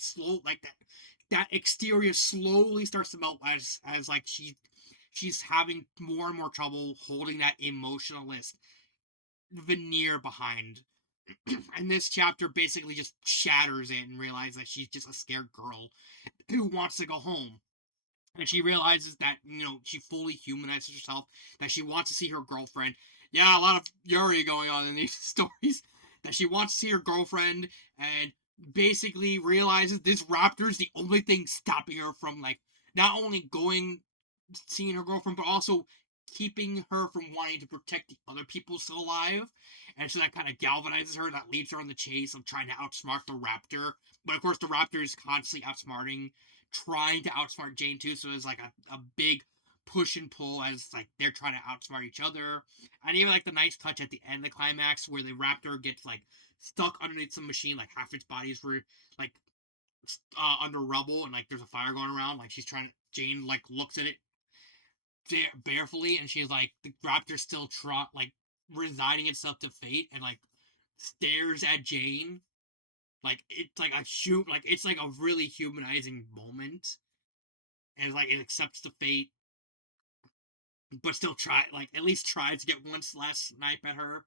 that exterior slowly starts to melt as like she's having more and more trouble holding that emotionalist veneer behind. And this chapter basically just shatters it and realizes that she's just a scared girl who wants to go home. And she realizes that, she fully humanizes herself, that she wants to see her girlfriend. Yeah, a lot of Yuri going on in these stories. That she wants to see her girlfriend, and basically realizes this raptor's the only thing stopping her from, like, not only seeing her girlfriend, but also keeping her from wanting to protect the other people still alive. And so that kind of galvanizes her, that leads her on the chase of trying to outsmart the raptor. But of course, the raptor is constantly trying to outsmart Jane too. So there's like a big push and pull as like they're trying to outsmart each other. And even like the nice touch at the end of the climax where the raptor gets like stuck underneath some machine, like half its body's like under rubble, and like there's a fire going around. Like Jane like looks at it barefully, and she's like, the raptor's still like resigning itself to fate, and like stares at Jane. Like it's like it's like a really humanizing moment, and like it accepts the fate, but still at least tries to get one last snipe at her.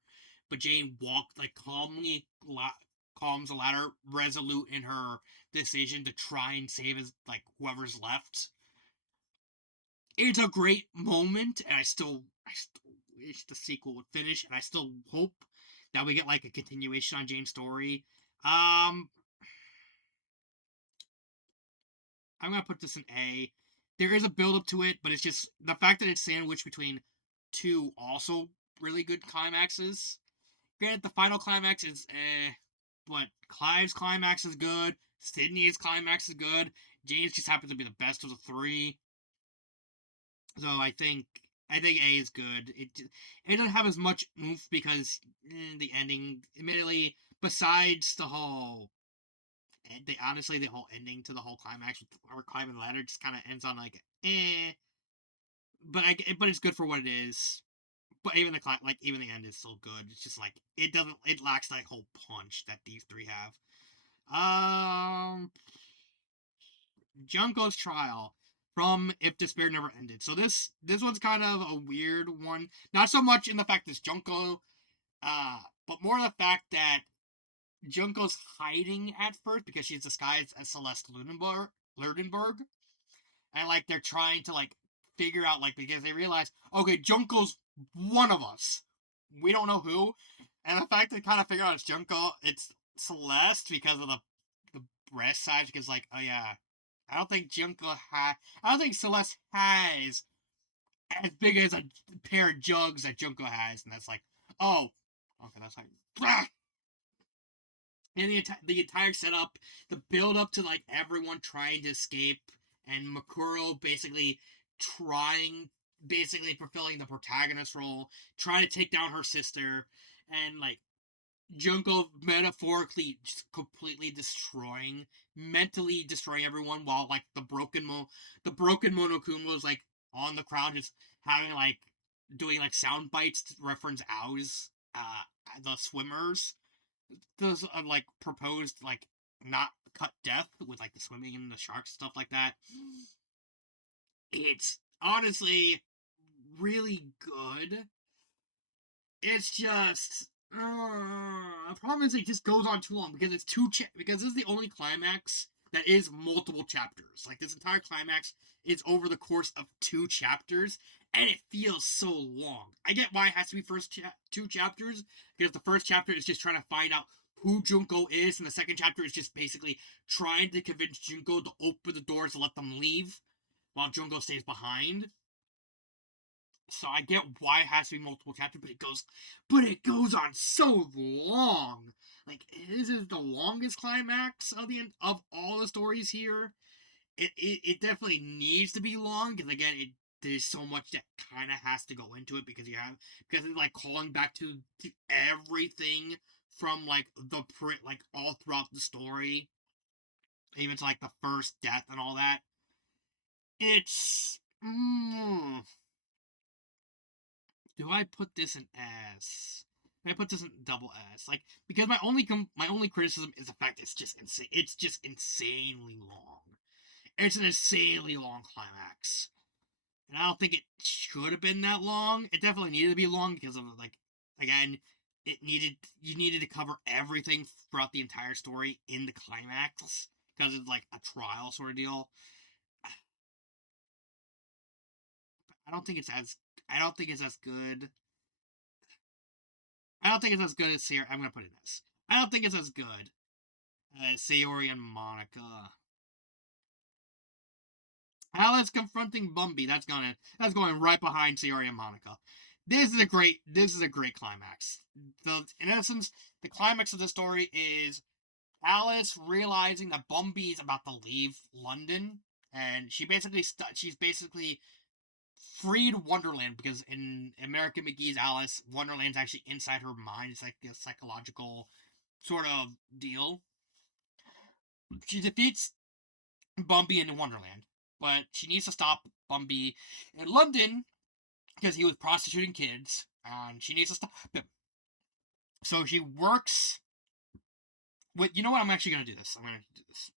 But Jane walked like calms the ladder, resolute in her decision to try and save whoever's left. It's a great moment, and I still wish the sequel would finish, and I still hope that we get like a continuation on Jane's story. Um, I'm gonna put this in A. There is a build up to it, but it's just the fact that it's sandwiched between 2 also really good climaxes. Granted, the final climax is but Clive's climax is good. Sydney's climax is good. Jane's just happens to be the best of the 3. So I think A is good. It doesn't have as much oomph because the ending, admittedly, besides the whole, honestly, the whole ending to the whole climax with our climbing the ladder just kind of ends on like but it's good for what it is. But even even the end is still good. It's just like it lacks that whole punch that these 3 have. Um, Junko's trial from If Despair Never Ended. So this one's kind of a weird one. Not so much in the fact it's Junko, but more the fact that Junko's hiding at first because she's disguised as Celeste Ludenberg, and like they're trying to like figure out like because they realize, okay, Junko's one of us. We don't know who, and the fact they kind of figure out it's Junko, it's Celeste because of the breast size because, like, oh yeah, I don't think Celeste has as big as a pair of jugs that Junko has, and that's like, oh, okay, that's like, and the entire setup, the build up to like everyone trying to escape, and Makuro basically fulfilling the protagonist role, trying to take down her sister, and like Junko metaphorically just completely mentally destroying everyone, while like the broken Monokuma is like on the crowd, just having like doing like sound bites to reference ours, the swimmers, those like proposed like not cut death with like the swimming and the sharks stuff like that. It's honestly really good. It's just the problem is it just goes on too long because because this is the only climax that is multiple chapters. Like this entire climax is over the course of 2 chapters, and it feels so long. I get why it has to be two chapters because the first chapter is just trying to find out who Junko is, and the second chapter is just basically trying to convince Junko to open the doors to let them leave, while Junko stays behind. So I get why it has to be multiple chapters, but it goes on so long. Like this is the longest climax of all the stories here. It definitely needs to be long because again, there's so much that kind of has to go into it because it's like calling back to everything from like like all throughout the story, even to like the first death and all that. It's do I put this in S? I put this in double S, like because my only criticism is the fact it's just insane. It's just insanely long. It's an insanely long climax, and I don't think it should have been that long. It definitely needed to be long because of like again, you needed to cover everything throughout the entire story in the climax because it's like a trial sort of deal. I don't think it's as I don't think it's as good. I don't think it's as good as Sayori. I'm gonna put it in this. I don't think it's as good as Sayori and Monica. Alice confronting Bumby. That's going right behind Sayori and Monica. This is a great climax. In essence, the climax of the story is Alice realizing that Bumby is about to leave London, and she's basically freed Wonderland because in American McGee's Alice, Wonderland's actually inside her mind. It's like a psychological sort of deal. She defeats Bumby in Wonderland, but she needs to stop Bumby in London because he was prostituting kids, and she needs to stop him. So she works with. You know what? I'm actually gonna do this. I'm gonna do this.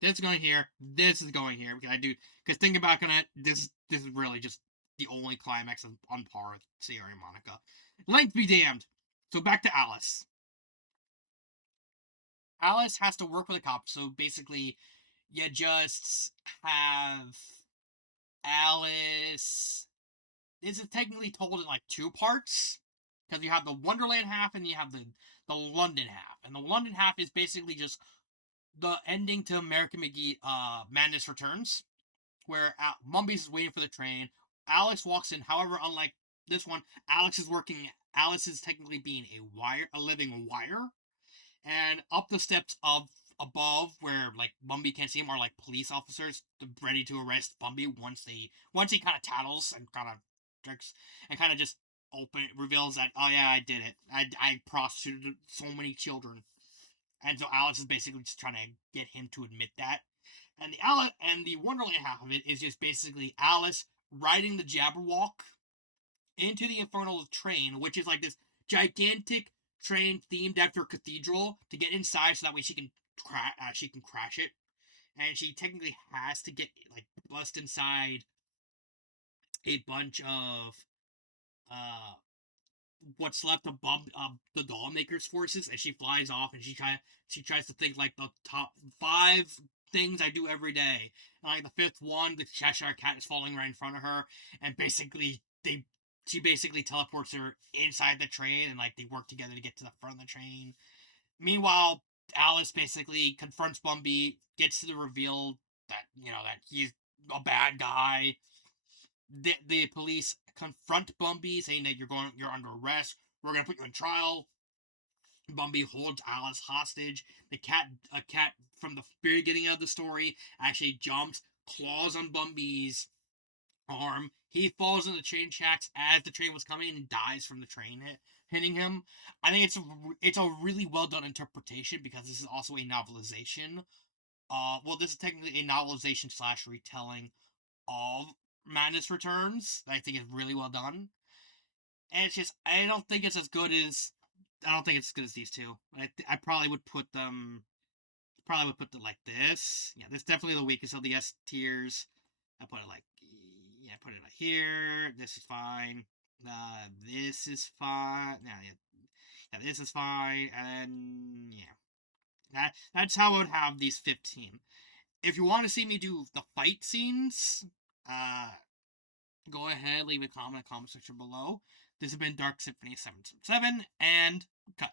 This is going here. This is going here because thinking back on it, this is really just the only climax on par with Sayori and Monica. Length be damned. So back to Alice. Alice has to work with a cop. So basically, you just have Alice. This is technically told in like 2 parts because you have the Wonderland half and you have the London half, and the London half is basically just the ending to American McGee. Madness Returns, where Mumby's is waiting for the train. Alex walks in. However, unlike this one, Alex is working. Alice is technically being a living wire, and up the steps of above where like Bumby can't see him are like police officers ready to arrest Bumby once he kind of tattles and kind of jerks and kind of just reveals that oh yeah I did it I prostituted so many children, and so Alex is basically just trying to get him to admit that, and the Wonderland half of it is just basically Alice riding the Jabberwock into the Infernal train, which is like this gigantic train themed after a cathedral to get inside, so that way she can crash it, and she technically has to get like bust inside a bunch of uh what's left of the doll maker's forces, and she flies off and she tries to think like the top 5 things I do every day, and like the 5th one, the Cheshire Cat is falling right in front of her, and she basically teleports her inside the train, and like they work together to get to the front of the train. Meanwhile, Alice basically confronts Bumby, gets to the reveal that that he's a bad guy. The police confront Bumby, saying that you're under arrest. We're gonna put you in trial. Bumby holds Alice hostage. A cat from the very beginning of the story, actually jumps, claws on Bumby's arm. He falls in the train tracks as the train was coming and dies from the train hitting him. I think it's a really well done interpretation because this is also a novelization. Well, this is technically a novelization slash retelling of Madness Returns. That I think is really well done. And it's just I don't think it's as good as these two. I probably would put them like this. Yeah, this is definitely the weakest of the S tiers. I put it like put it like here. This is fine. This is fine. Yeah, this is fine. And that's how I would have these 15. If you want to see me do the fight scenes, go ahead, leave a comment in the comment section below. This has been Dark Symphony 777, and cut.